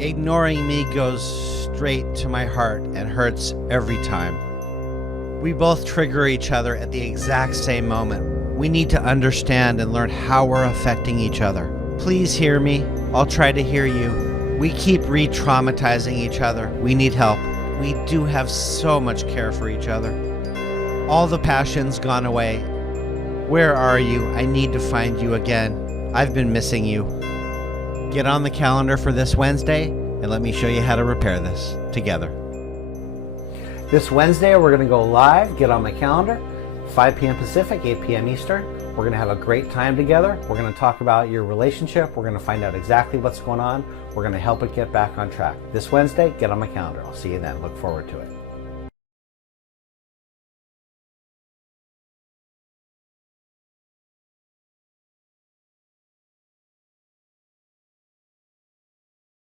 Ignoring me goes straight to my heart and hurts every time. We both trigger each other at the exact same moment. We need to understand and learn how we're affecting each other. Please hear me. I'll try to hear you. We keep re-traumatizing each other. We need help. We do have so much care for each other. All the passion's gone away. Where are you? I need to find you again. I've been missing you. Get on the calendar for this Wednesday and let me show you how to repair this together. This Wednesday, we're going to go live. Get on my calendar, 5 p.m. Pacific, 8 p.m. Eastern. We're going to have a great time together. We're going to talk about your relationship. We're going to find out exactly what's going on. We're going to help it get back on track. This Wednesday, get on my calendar. I'll see you then. Look forward to it.